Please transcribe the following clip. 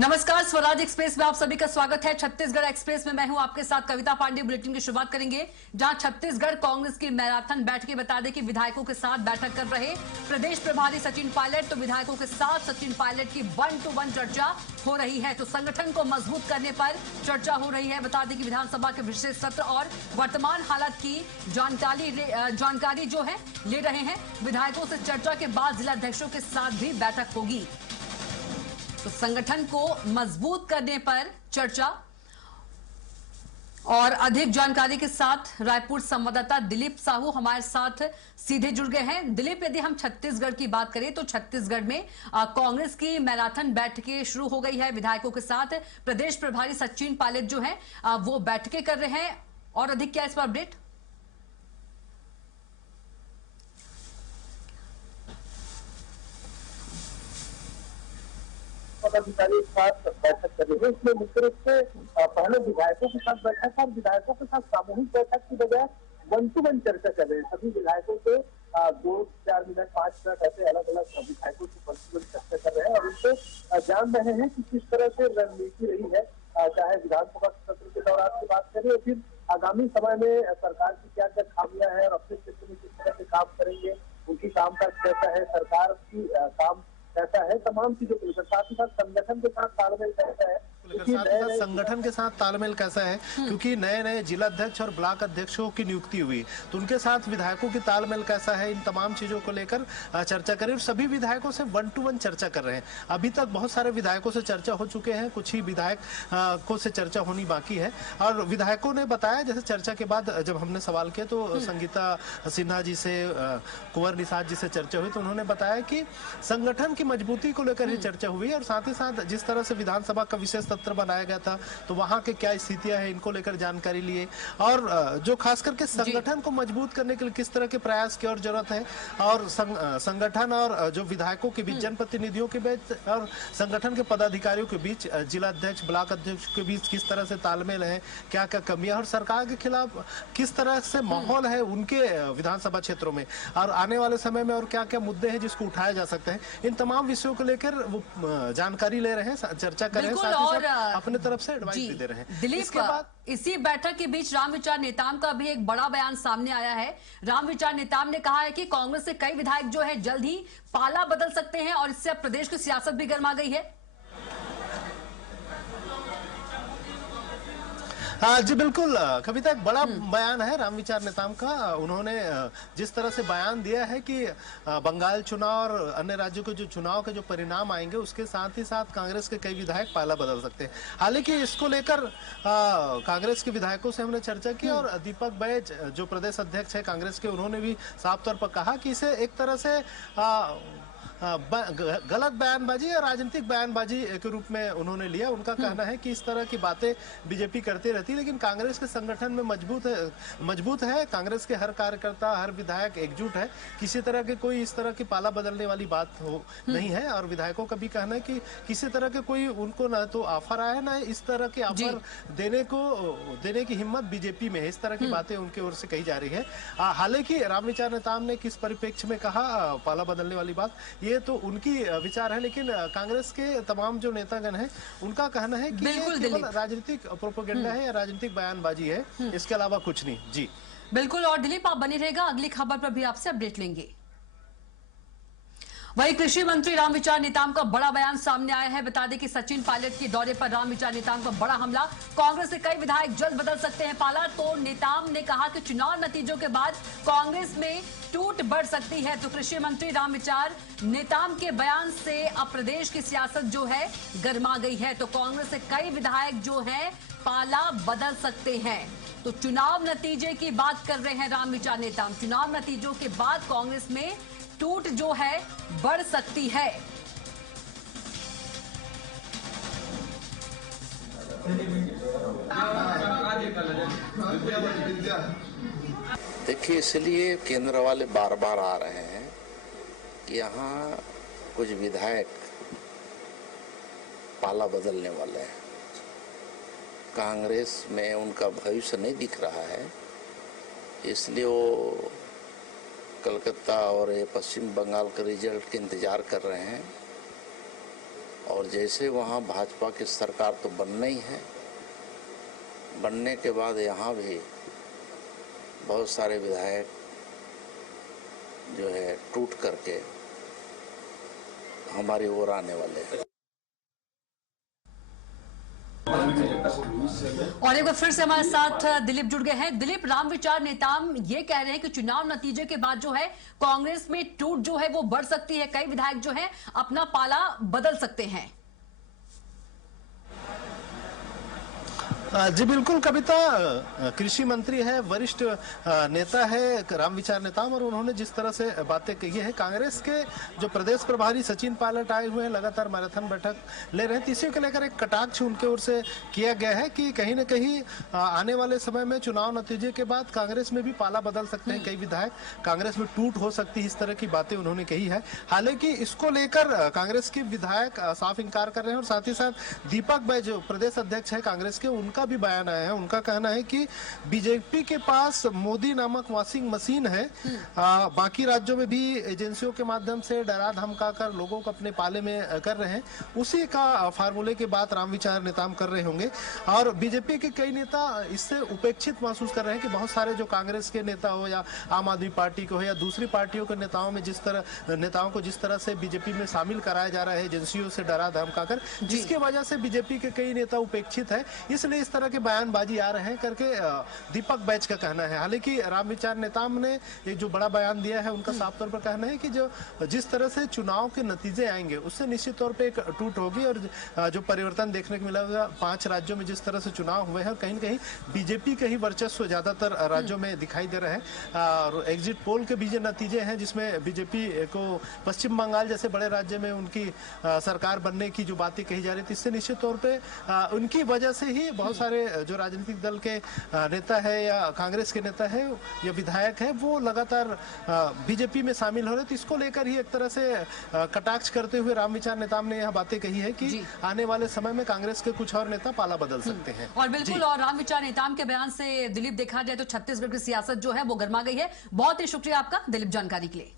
नमस्कार, स्वराज एक्सप्रेस में आप सभी का स्वागत है। छत्तीसगढ़ एक्सप्रेस में मैं हूं आपके साथ कविता पांडे। बुलेटिन की शुरुआत करेंगे जहां छत्तीसगढ़ कांग्रेस की मैराथन बैठकें बता दें कि विधायकों के साथ बैठक कर रहे प्रदेश प्रभारी सचिन पायलट, तो विधायकों के साथ सचिन पायलट की 1-to-1 चर्चा हो रही है। तो संगठन को मजबूत करने पर चर्चा हो रही है। बता दें कि विधानसभा के विशेष सत्र और वर्तमान हालत की जानकारी जो है ले रहे हैं। विधायकों से चर्चा के बाद जिलाध्यक्षों के साथ भी बैठक होगी। तो संगठन को मजबूत करने पर चर्चा। और अधिक जानकारी के साथ रायपुर संवाददाता दिलीप साहू हमारे साथ सीधे जुड़ गए हैं। दिलीप, यदि हम छत्तीसगढ़ की बात करें तो छत्तीसगढ़ में कांग्रेस की मैराथन बैठकें शुरू हो गई है। विधायकों के साथ प्रदेश प्रभारी सचिन पायलट जो है वो बैठकें कर रहे हैं। और अधिक क्या इस पर अपडेट? पदाधिकारी के साथ बैठक कर रही है। इसमें मुख्य रूप से पहले विधायकों के साथ बैठक और विधायकों के साथ सामूहिक बैठक की बजाय 1-to-1 चर्चा कर रहे हैं। सभी विधायकों से 2-4 मिनट 5 मिनट ऐसे अलग अलग विधायकों से 1-to-1 चर्चा कर रहे हैं और उनसे जान रहे हैं कि किस तरह से रणनीति रही है, चाहे विधानसभा सत्र के दौरान की बात करें, फिर आगामी समय में सरकार की क्या क्या खामियां हैं और अपने क्षेत्र में किस तरह से काम करेंगे, उनकी काम काज कैसा है, सरकार की काम कैसा है, तमाम चीजों को लेकर, साथ ही साथ संगठन के साथ तालमेल कैसा है, संगठन के साथ तालमेल कैसा है, क्योंकि नए नए जिला अध्यक्ष और ब्लॉक अध्यक्षों की नियुक्ति हुई, तो उनके साथ विधायकों की तालमेल कैसा है, इन तमाम चीजों को लेकर चर्चा करें। और सभी विधायकों से 1-to-1 चर्चा कर रहे हैं। अभी तक बहुत सारे विधायकों से चर्चा हो चुके हैं, कुछ ही विधायकों से चर्चा होनी बाकी है। और विधायकों ने बताया, जैसे चर्चा के बाद जब हमने सवाल किया तो संगीता सिन्हा जी से, कुंवर निषाद जी से चर्चा हुई, तो उन्होंने बताया कि संगठन की मजबूती को लेकर ही चर्चा हुई और साथ ही साथ जिस तरह से विधानसभा का विशेष सत्र बनाया गया था तो वहां के क्या स्थितियां हैं, इनको लेकर जानकारी लिए। और जो खास करके संगठन को मजबूत करने के लिए किस तरह के प्रयास की और जरूरत है, और संगठन और जो विधायकों के बीच, जनप्रतिनिधियों के बीच और संगठन के पदाधिकारियों के बीच, जिला अध्यक्ष ब्लॉक अध्यक्ष के बीच किस तरह से तालमेल है, क्या क्या कमियां, और सरकार के खिलाफ किस तरह से माहौल है उनके विधानसभा क्षेत्रों में, और आने वाले समय में और क्या क्या मुद्दे हैं जिसको उठाया जा सकता है, इन तमाम विषयों को लेकर वो जानकारी ले रहे हैं, चर्चा कर रहे हैं, साथ ही साथ अपने तरफ से एडवाइस भी दे रहे हैं। दिलीप, इसके बाद इसी बैठक के बीच रामविचार नेताम का भी एक बड़ा बयान सामने आया है। रामविचार नेताम ने कहा है कि कांग्रेस से कई विधायक जो है जल्द ही पाला बदल सकते हैं और इससे अब प्रदेश की सियासत भी गर्मा गई है। हाँ जी, बिल्कुल कविता, एक बड़ा बयान है रामविचार नेताम का। उन्होंने जिस तरह से बयान दिया है कि बंगाल चुनाव और अन्य राज्यों के जो चुनाव के जो परिणाम आएंगे उसके साथ ही साथ कांग्रेस के कई विधायक पाला बदल सकते हैं। हालांकि इसको लेकर कांग्रेस के विधायकों से हमने चर्चा की और दीपक बैज जो प्रदेश अध्यक्ष है कांग्रेस के, उन्होंने भी साफ तौर पर कहा कि इसे एक तरह से गलत बयानबाजी या राजनीतिक बयानबाजी के रूप में उन्होंने लिया। उनका कहना है कि इस तरह की बातें बीजेपी करती रहती है, लेकिन कांग्रेस के संगठन में मजबूत है। कांग्रेस के हर कार्यकर्ता, हर विधायक एकजुट है। किसी तरह के कोई इस तरह की पाला बदलने वाली बात नहीं है। और विधायकों का भी कहना है कि किसी तरह के कोई उनको ना तो ऑफर आया, ना इस तरह के ऑफर देने की हिम्मत बीजेपी में है। इस तरह की बातें उनकी ओर से कही जा रही है। हालांकि रामविचार नेताम ने किस परिप्रेक्ष्य में कहा पाला बदलने वाली बात, ये तो उनकी विचार है, लेकिन कांग्रेस के तमाम जो नेतागण हैं उनका कहना है कि ये केवल राजनीतिक प्रोपेगेंडा है या राजनीतिक बयानबाजी है, इसके अलावा कुछ नहीं। जी बिल्कुल। और दिलीप, आप बने रहेगा, अगली खबर पर भी आपसे अपडेट लेंगे। वहीं कृषि मंत्री रामविचार नेताम का बड़ा बयान सामने आया है। बता दें कि सचिन पायलट के दौरे पर रामविचार नेताम का बड़ा हमला। कांग्रेस से कई विधायक जल्द बदल सकते हैं पाला। तो नेताम ने कहा कि चुनाव नतीजों के बाद कांग्रेस में टूट बढ़ सकती है। तो कृषि मंत्री रामविचार नेताम के बयान से अब प्रदेश की सियासत जो है गर्मा गई है। तो कांग्रेस से कई विधायक जो है पाला बदल सकते हैं। तो चुनाव नतीजे की बात कर रहे हैं रामविचार नेताम। चुनाव नतीजों के बाद कांग्रेस में टूट जो है बढ़ सकती है। देखिए, इसलिए केंद्र वाले बार बार आ रहे हैं कि यहाँ कुछ विधायक पाला बदलने वाले हैं। कांग्रेस में उनका भविष्य नहीं दिख रहा है, इसलिए वो कलकत्ता और ये पश्चिम बंगाल के रिजल्ट के इंतजार कर रहे हैं और जैसे वहाँ भाजपा की सरकार तो बनना ही है, बनने के बाद यहाँ भी बहुत सारे विधायक जो है टूट करके हमारी ओर आने वाले हैं। और एक बार फिर से हमारे साथ दिलीप जुड़ गए हैं। दिलीप, राम विचार नेताम ये कह रहे हैं कि चुनाव नतीजे के बाद जो है कांग्रेस में टूट जो है वो बढ़ सकती है, कई विधायक जो है अपना पाला बदल सकते हैं। जी बिल्कुल कविता, कृषि मंत्री है, वरिष्ठ नेता है राम विचार नेताम, और उन्होंने जिस तरह से बातें कही है, कांग्रेस के जो प्रदेश प्रभारी सचिन पायलट आए हुए हैं, लगातार मैराथन बैठक ले रहे हैं, इसी को लेकर एक कटाक्ष उनके ओर से किया गया है कि कहीं न कहीं आने वाले समय में चुनाव नतीजे के बाद कांग्रेस में भी पाला बदल सकते हैं, कई विधायक कांग्रेस में टूट हो सकती है, इस तरह की बातें उन्होंने कही है। हालांकि इसको लेकर कांग्रेस के विधायक साफ इंकार कर रहे हैं, और साथ ही साथ दीपक बैज जो प्रदेश अध्यक्ष है कांग्रेस के, उनका भी बयान आया है। उनका कहना है कि बीजेपी के पास मोदी नामक वॉशिंग मशीन है, बाकी राज्यों में भी एजेंसियों के माध्यम से डरा धमकाकर लोगों को अपने पाले में कर रहे हैं, उसी का फार्मूले की बात राम विचार नेताम कर रहे होंगे। और बीजेपी के कई नेता इससे उपेक्षित महसूस कर रहे हैं कि बहुत सारे जो कांग्रेस के नेता हो या आम आदमी पार्टी को हो या दूसरी पार्टियों के नेताओं को जिस तरह से बीजेपी में शामिल कराया जा रहा है एजेंसियों से डरा धमकाकर, जिसकी वजह से बीजेपी के कई नेता उपेक्षित है, इसलिए इस तरह के बयानबाजी आ रहे हैं करके दीपक बैच का कहना है। हालांकि राम विचार नेताम ने एक जो बड़ा बयान दिया है, उनका साफ तौर पर कहना है कि जिस तरह से चुनाव के नतीजे आएंगे उससे निश्चित तौर पे एक टूट होगी, और जो परिवर्तन देखने को मिला होगा 5 राज्यों में जिस तरह से चुनाव हुए हैं, कहीं न कहीं बीजेपी का ही वर्चस्व ज्यादातर राज्यों में दिखाई दे रहा है। और एग्जिट पोल के भी जो नतीजे हैं जिसमें बीजेपी को पश्चिम बंगाल जैसे बड़े राज्य में उनकी सरकार बनने की जो बातें कही जा रही थी, इससे निश्चित तौर पर उनकी वजह से ही बहुत सारे जो राजनीतिक दल के नेता है या कांग्रेस के नेता है या विधायक है वो लगातार बीजेपी में शामिल हो रहे, तो इसको लेकर ही एक तरह से कटाक्ष करते हुए राम विचार नेताम ने यह बातें कही है कि आने वाले समय में कांग्रेस के कुछ और नेता पाला बदल सकते हैं। और बिल्कुल, और राम विचार नेताम के बयान से दिलीप देखा जाए तो छत्तीसगढ़ की सियासत जो है वो गर्मा गई है। बहुत ही शुक्रिया आपका दिलीप जानकारी के लिए।